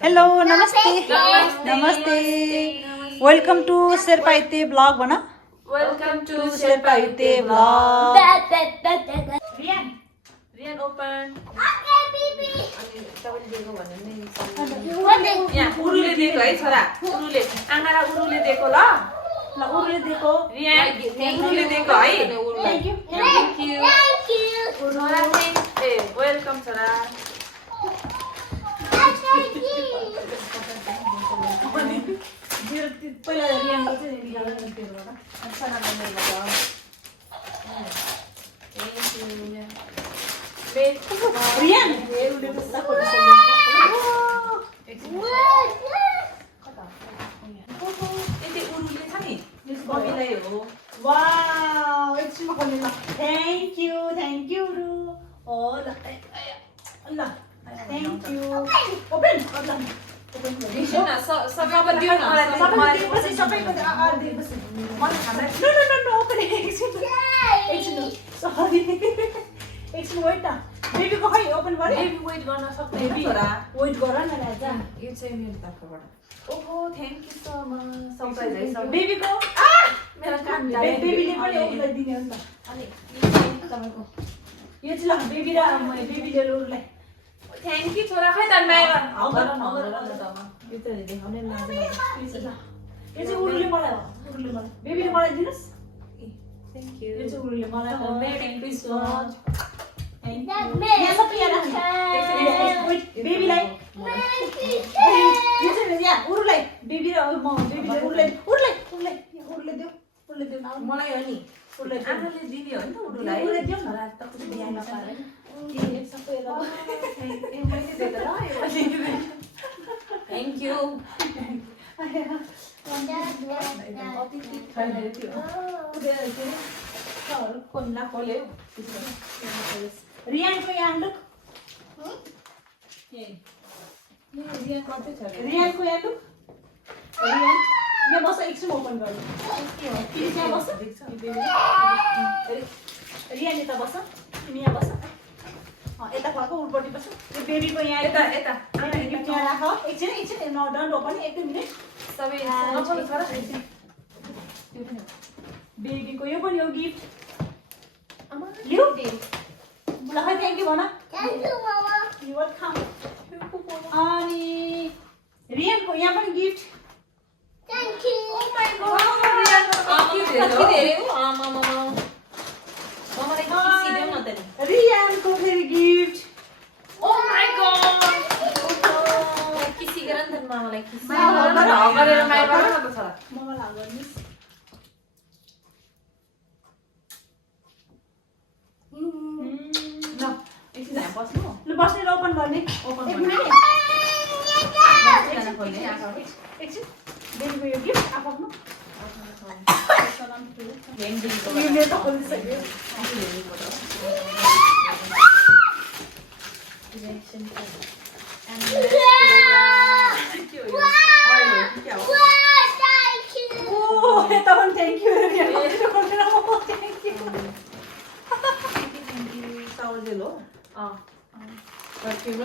Hello नमस्ते नमस्ते welcome to शेर्पाइते ब्लग भन Welcome to शेर्पाइते ब्लग Rian open. उरुले दिएको है छोरा उरुले आँगरा उरुले दिएको ल ल उरुले दिएको रियान उरुले दिएको है थ्यांक यू छोरा ए वेलकम छोरा पहिला रियानको चाहिँ रियान दिएको होला अच्छा नाम लगा रियान उरुले त सपोर्ट यति उरुले छ नि मम्मीलाई हो वाउ एकछिनमा खोल्ने ल थ्याङ्क यू रु ओ ल ल थ्याङ्क यू ओपन ल सबैको दियो न सबैको दिएपछि सबैको दिएपछि मलाई खाना नो ओपन एकछिन सरी एकछिन वेट न बेबीको खै ओपन गरे बेबी वेट गर्न सक्दैन छोरा वेट गर न राजा यो चाहिँ मेरो तर्फबाट ओहो thank you so much surprise है सर बेबीको मेरो काम बेबीले पनि ओपन दिने हो नि त अनि यो चाहिँ तपाईको यो चाहिँ ल बेबी र बेबीले लुरलाई थ्यांक यू छोरा खै त माया यो चाहिँ देखाउने लाग्दैन यो चाहिँ उरुले मलाई हो उरुले मलाई बेबीले मलाई दिनुस् थ्यांक यू यो चाहिँ उरुले मलाई हो मेरी क्रिसमस यहाँ सबै यहाँ राख्नु बेबीलाई यो चाहिँ यहाँ उरुलाई बेबी र म बेबीले उरुले देऊ मलाई हो नि उरुले आमाले दिने हो नि त उरुलाई उरुले देऊ न रात त कुनै बिहान पारेन के सबै मैले दिएको ल थ्यांक यू अतिथि खाइदियो त्यो कोन्ला खोल्यो रियानको यहाँ लुक रियान कतै छ रियानको यहाँ लुक रियान यहाँ बस एकछिन ओपन गर्नु प्लिज यहाँ बस रियान यता बस तिमी यहाँ बस यता फर्को उल्पट्टि बस यो बेबीको यहाँ यता गिफ्ट यहाँ राख एकछिन डन्ट ओपन एक मिनट सबै नछोड छोरा बेबीको यो पनि हो गिफ्ट लिऊ ल खै थ्याङ्क यू भन यु वेलकम अनि रियानको यहाँ पनि गिफ्ट ओ माय गॉड रियानको फेरि गिफ्ट ओ माय गॉड किसी गरन त मामालाई किसी गरेर माया गर न त छोरा ममा लाग्नुहोस् ल एकछिन यहाँ बस्नु ल बस्ने र ओपन गर्ने ओपन एक गर्नु मिनट खोल्ने आएको एकछिन बेबीको यो गिफ्ट आफ्नो भेन्डीको यो त खोलिसक्यो ओ यता पनि थ्याङ्क यू थ्याङ्क यू साउजेल हो परफ्युम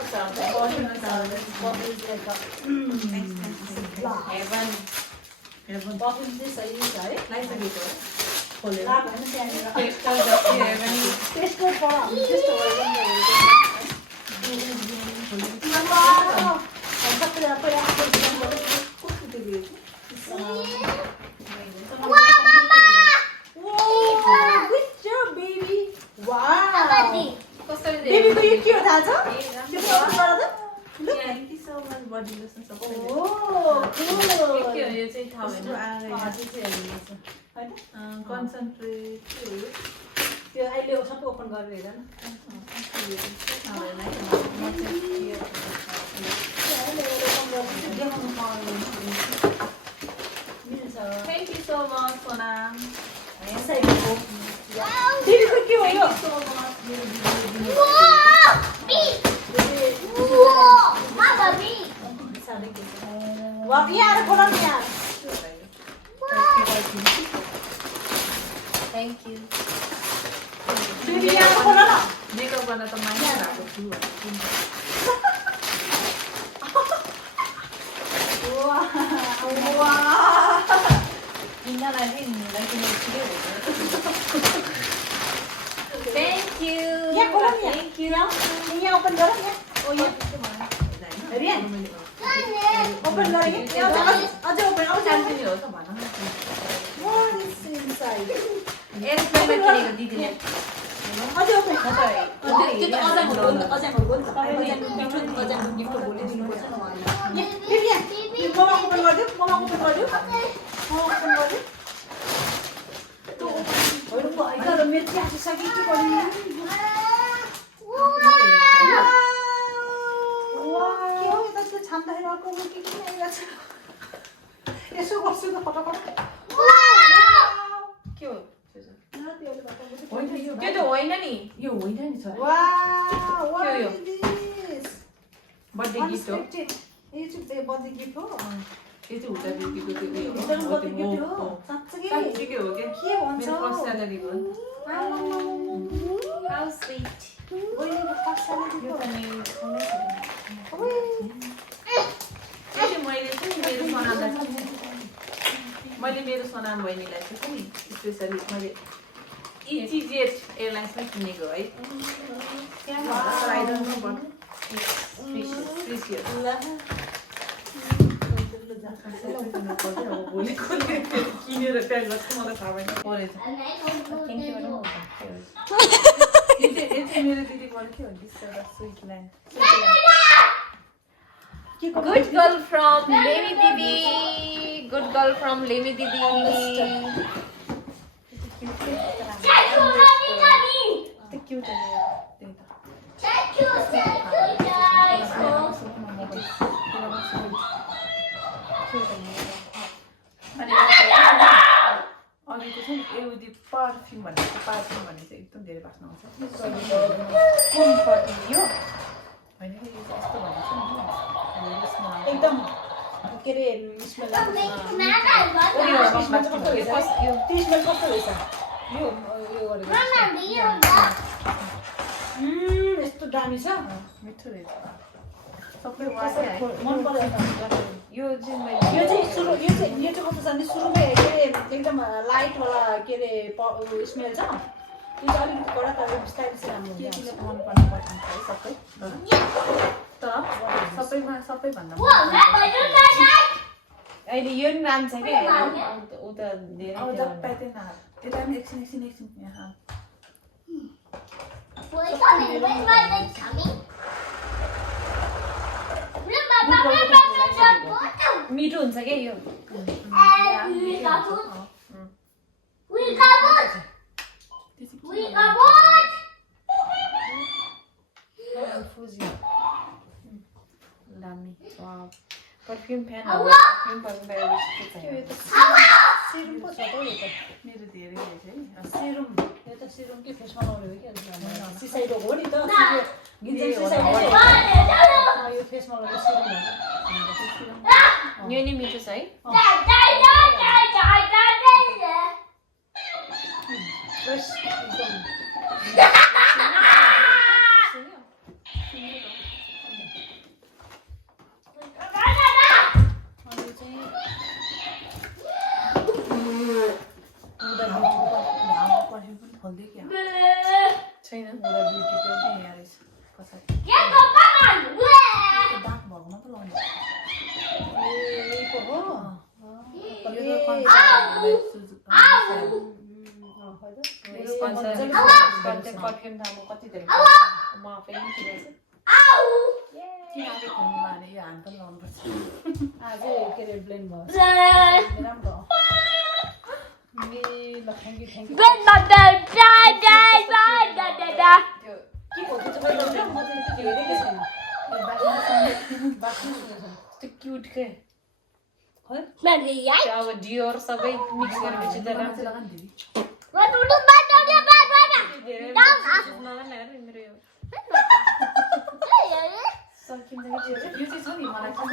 हेभन पर्फ्युम चाहिँ सही छ है लाइसकेको हो खोलेर राख होइन त्यहाँनिर पेस्टल जति हेभन त्यस्तो पढ त्यस्तो सबैजना पहिला कसरी बेबीको यो के हो थाहा छ त्यो open गर त thank you so much buddy लोसन सबै ओ के हो यो चाहिँ थाहा भएन होइन कन्सन्ट्रेट के हो त्यो अहिले सबै ओपन गरेर हेर न मिल्छ थ्यांक यू सो मच सोना साइडको बेबीको के हो यो सो मच वाह यहाँ आएर खोल न यहाँ थ्यांक यू बेबी यहाँ खोल न मेकअप गर्न त मान्छे भएको छु यिनीहरूलाई नि हिँड्दा किनेको ठिकै हुन्छ थ्याङ्क यू यहाँ खोला नि थ्याङ्क यू यहाँ ओपन गर यहाँ ओ यहाँ रियान ओपन गर कि अझै ओपन आउँछ सानसानो हो त भन न What is inside? एयरप्लेनमा किनेको दिदीले अझै ओपन त्यो त अझै मिठो गिफ्ट भोलि दिनुपर्छ न उहाँले रियान ममा ओपन गरिदियो ममा ओपन गरिदियो तर मेरो चाहिँ आइसक्यो के गर्नु के हो यता त्यो छाम्दाखेरि अर्को के आइरहेको छ यसो गर्छु त फटाफट के हो त्यो त होइन नि यो होइन नि छ Wow, what Yo. is this? Birthday gift हो Unexpected. यो चाहिँ बर्थडे गिफ्ट हो यो चाहिँ हुँदा दिदीको त्यो उयो भित्रको हो बर्थडे गिफ्ट हो साँच्चै साँच्चीकै हो क्या के भन्छ मेरो फर्स्ट स्यालेरीको हाउ स्वीट बहिनीको फर्स्ट स्यालेरी यो हो त मेरो मैले चाहिँ मैले मेरो सोनाम बहिनीलाई चाहिँ नि स्पेसली मैले इजिजेट एयरलाइन्समै किनेको है किनेर प्याक गर्छु मलाई थाहा भएन परेछ मेरो दिदीबाट के हो sweet land Good girl from Lemi Didi. Good girl from Lemi Didi. Cute अघिको छ नि एउटी पर्फ्युम भन्ने चाहिँ एकदम धेरै बास्ना आउँछ कुन पर्फ्युम यो होइन यो चाहिँ यस्तो भन्ने छ नि एकदम के अरे स्मेल त्यो स्मेल कस्तो रहेछ यो यस्तो दामी छ मिठो रहेछ सबै मन परेछ यो चाहिँ यो चाहिँ कस्तो छ भने सुरुमै के अरे एकदम लाइट वाला के अरे स्मेल छ यो चाहिँ अलिकति कडा तर बिस्तारै चाहिँ राम्रो हुन्छ मन पर्ने पर्छ है सबै त सबैभन्दा अहिले यो नि नान्छ कि उता धेरै पाइँदैन यता पनि एकछिन यहाँ मिठो हुन्छ क्या यो दामी पर्फ्युम फ्यान सिरुम पो छ त यो त मेरो धेरै रहेछ है सिरुम यो त सिरुम के फेसमा लाउने हो कि सिसाइडो हो नि त यो फेसमा लाउने सिरुम हो यो नि मिठो छ है फ्रेस एकदम छैन पर्फ्युम त अब कति धेरै म आफै पनि किनेछु किन आफै खुम्नुमा हाने यो हान पनि लाउनुपर्छ आज के अरे ब्लेन्ड भयो राम्रो थ्याङ्क यू त्यो के को त्यो चाहिँ म चाहिँ त्यो हेरेकै छैन त्यो क्युट के है अब डियोर सबै मिक्स गरेर चाहिँ त राम्रो लगान दिदी सकिन्छ कि यो चाहिँ छ नि मलाई चाहिँ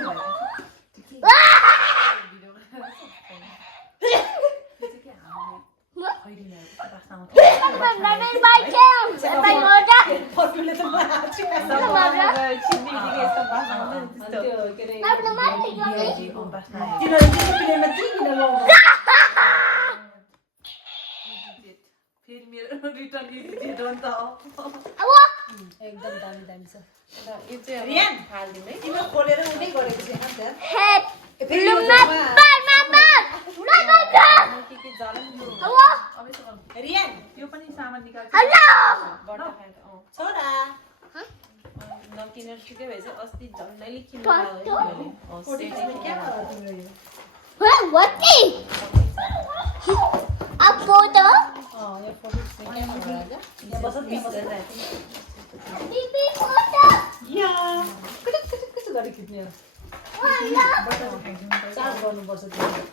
भिआइजीको बास्ना आयो। तिनीहरू चाहिँ प्लेनमा के किन लगाउँछ फेरि मेरो रिटर्न लिइदिएर नि त एकदम दामी दामी छ यो चाहिँ रियान हाल्दिउँ है। तिम्रो खोलेर उठै गरेको छैन नि त के जाला नि रियान यो पनि सामान निकाल्छ बट्टा खाएर छोरा नकिनेर ठिकै भएछ। अस्ति झन्डैले किन्नु पायो है मैले। क्या भयो तिम्रो यो यो फोटो चाहिँ क्या भयो आज यहाँ बस या कति गरी खिच्ने हो चार्ज गर्नुपर्छ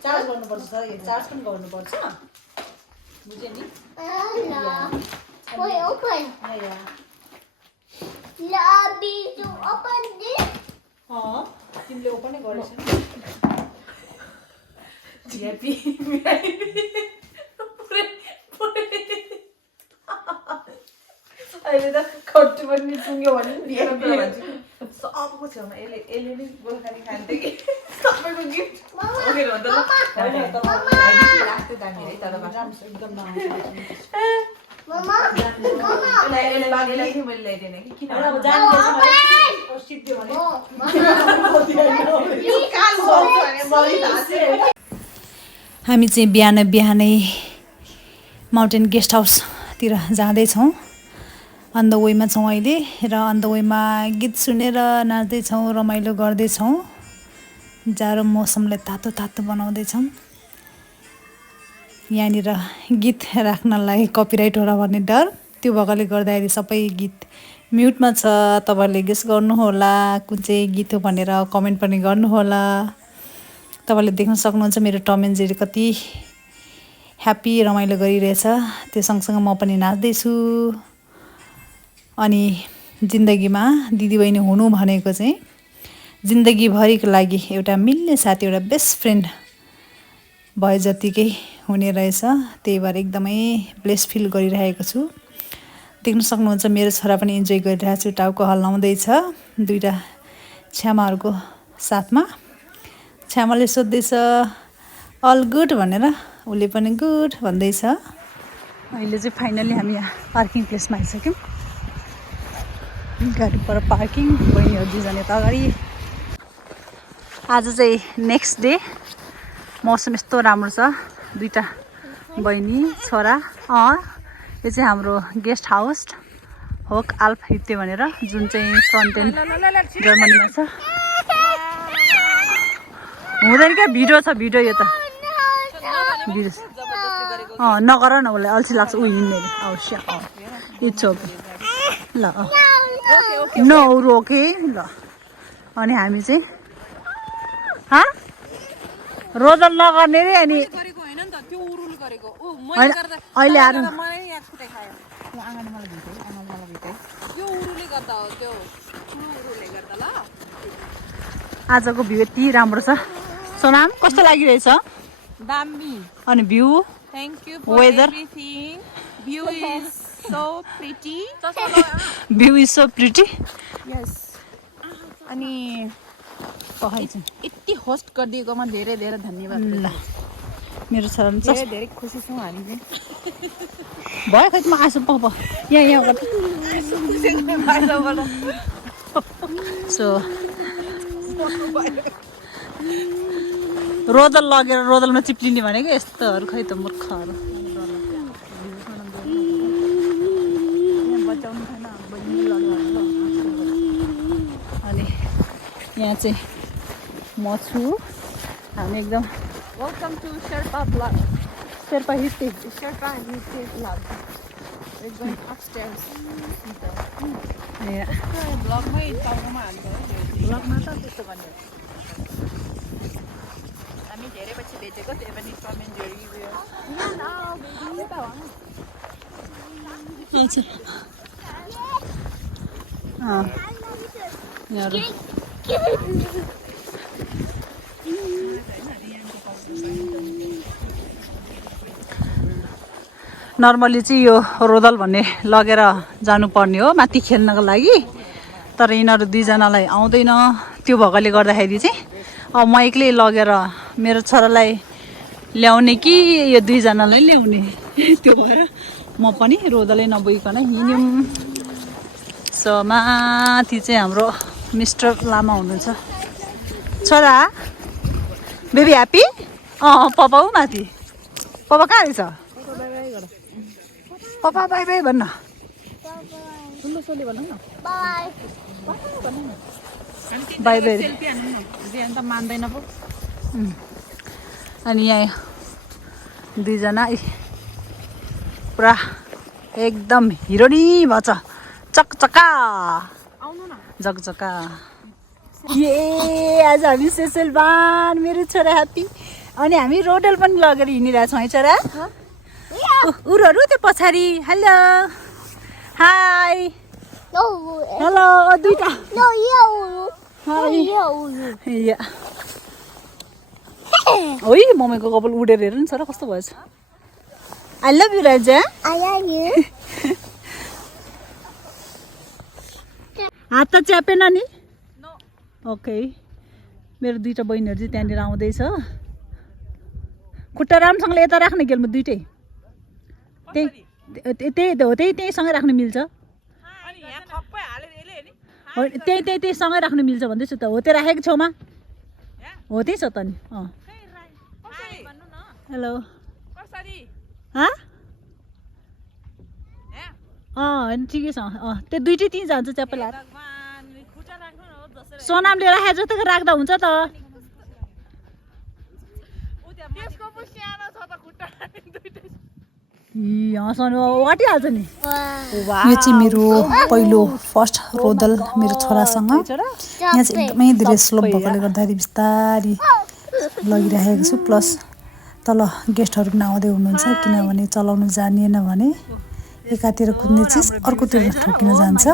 चार्ज गर्नुपर्छ सर यो चार्ज पनि गर्नुपर्छ बुझ्यो नि तिमीले ओपनै गरेछ नि भिआइपी अहिले त खट्टु पनि टुङ्ग्यो भने नि बिहान कुरा भन्छु सबको छेउमा यसले नै गोर्खाली खान्थ्यो कि सबैको गिफ्ट ओके हो त लाग्थ्यो दामी है तर एकदम यसलाई चाहिँ मैले ल्याइदिएन कि किन अब सिद्धियो भने हामी चाहिँ बिहानै माउन्टेन गेस्ट हाउसतिर जाँदैछौँ। अन द वेमा छौँ अहिले र अन द वेमा गीत सुनेर नाच्दैछौँ, रमाइलो गर्दैछौँ, जाडो मौसमलाई तातो तातो बनाउँदैछौँ। यहाँनिर गीत राख्नलाई कपिराइट होला भन्ने डर, त्यो भएकोले गर्दाखेरि सबै गीत म्युटमा छ। तपाईँहरूले गेस गर्नुहोला कुन चाहिँ गीत हो भनेर कमेन्ट पनि गर्नुहोला। तपाईँले देख्न सक्नुहुन्छ मेरो टम एन्ड जेरी कति ह्याप्पी रमाइलो गरिरहेछ, त्यो सँगसँगै म पनि नाच्दैछु। अनि जिन्दगीमा दिदीबहिनी हुनु भनेको चाहिँ जिन्दगीभरिको लागि एउटा मिल्ने साथी, एउटा बेस्ट फ्रेन्ड भए जतिकै हुने रहेछ। त्यही भएर एकदमै ब्लेस फिल गरिरहेको छु। देख्न सक्नुहुन्छ मेरो छोरा पनि इन्जोय गरिरहेको छु, टाउको हल्लाउँदैछ दुईवटा छ्यामाहरूको साथमा। छ्यामाले सोध्दैछ अल गुड भनेर, उसले पनि गुड भन्दैछ। अहिले चाहिँ फाइनली हामी यहाँ पार्किङ प्लेसमा आइसक्यौँ। गाडी पर पार्किङ, बहिनीहरू दुईजना यता अगाडि। आज चाहिँ नेक्स्ट डे, मौसम यस्तो राम्रो छ, दुईवटा बहिनी छोरा। यो चाहिँ हाम्रो गेस्ट हाउस होक आल्फ हित्ते भनेर, जुन चाहिँ फ्रन्टेन जर्मनीमा छ। हुँदैन क्या, भिडियो छ भिडियो, यो त भिडियो नगर न, उसलाई अल्छी लाग्छ ऊ हिँड्ने अवश्य। इट्स ओके ल, नौरो ओके ल। अनि हामी चाहिँ रोदल नगर्ने रे। अनि अहिले आएर आजको भ्यू यति राम्रो छ। सोनाम कस्तो लागिरहेछ? दामी। अनि view, thank you weather, view is so pretty. View is so pretty. Yes. अनि यति होस्ट गरिदिएकोमा धेरै धेरै धन्यवाद। ल मेरो छोरा धेरै धेरै खुसी छौँ हामी चाहिँ। भयो खै म आँसु पाउ यहाँ सो रोदल लगेर रोदलमा चिप्लिने भनेको यस्तोहरू खै त मूर्खहरू। अनि यहाँ चाहिँ म छु, हामी एकदम welcome to Sherpa blog. Sherpa Hitte, Sherpa Hitte blog. We're going upstairs. ब्लगमै टाउकोमा हाल्छ है, ब्लगमा त त्यस्तो भन्यो। हामी धेरै पछि भेटेको, त्यही पनि टम एन्ड जेरी नर्मली चाहिँ यो रोदल भन्ने लगेर जानुपर्ने हो माथि खेल्नको लागि, तर यिनीहरू दुईजनालाई आउँदैन। त्यो भएकोले गर्दाखेरि चाहिँ अब म एक्लै लगेर मेरो छोरालाई ल्याउने कि यो दुईजनालाई ल्याउने त्यो भएर म पनि रोदलै नबोइकन हिँड्यौँ। सो माथि चाहिँ हाम्रो मिस्टर लामा हुनुहुन्छ। छोरा बेबी ह्याप्पी? पपा ऊ माथि। पपा कहाँ रहेछ? पपा बाई बाई भन्न। ठुलो सोली भन न। By by. बिहान त मान्दैन पो। अनि यहाँ दुईजना पुरा एकदम हिरोनी भएछ। चकचका जगजका। आज हामी सेसेलबान मेरो छोरा ह्याप्पी अनि हामी रोडल पनि लगेर हिँडिरहेछौँ है छोरा। उरुहरू त्यो पछाडि। हेलो हाई हेलो दुईटा है मम्मीको कपाल उडेर हेर्नु नि छोरा कस्तो भएछ। आई लभ यु राजा। हात त च्यापेन नि? ओके मेरो दुईटा बहिनीहरू चाहिँ त्यहाँनिर आउँदैछ। खुट्टा राम्रोसँगले यता राख्ने गेलमा दुइटै त्यहीसँगै राख्नु मिल्छ। त्यहीसँगै राख्नु मिल्छ भन्दैछु त। हो त्यो राखेको छेउमा हो त्यही छ त नि। हेलो होइन ठिकै छ। त्यो दुइटै त्यहीँ जान्छ च्यापल हात। सोनामले राखे जस्तो राख्दा हुन्छ त। हँसाउनु वाटिहाल्छ नि। यो चाहिँ मेरो पहिलो फर्स्ट रोदल मेरो छोरासँग। यहाँ चाहिँ एकदमै धेरै स्लोप भएकोले गर्दाखेरि बिस्तारी लगिराखेको छु। प्लस तल गेस्टहरू पनि आउँदै हुनुहुन्छ किनभने चलाउनु जानिएन भने एकातिर कुद्ने चिज अर्कोतिर ठोकिन जान्छ।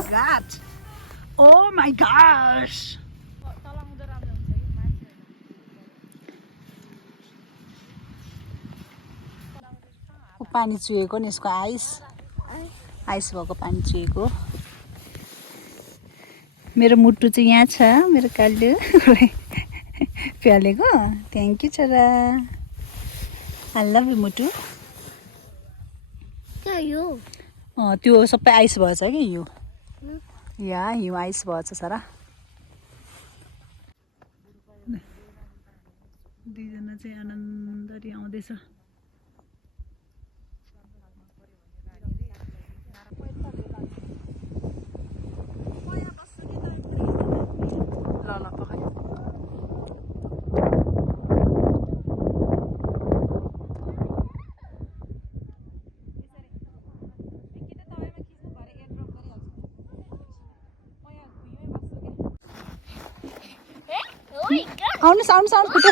पानी चुहेको नि यसको आइस भएको पानी चुहेको। मेरो मुटु चाहिँ यहाँ छ मेरो काल्यो प्यालेको। थ्याङ्क यू छोरा। आई लभ यु मुटु। त्यो सबै आइस भएछ कि हिउँ हिउँ आइस भएछ छोरा। दुईजना चाहिँ आनन्दरी आउँदैछ। आउनुहोस् खुट्टा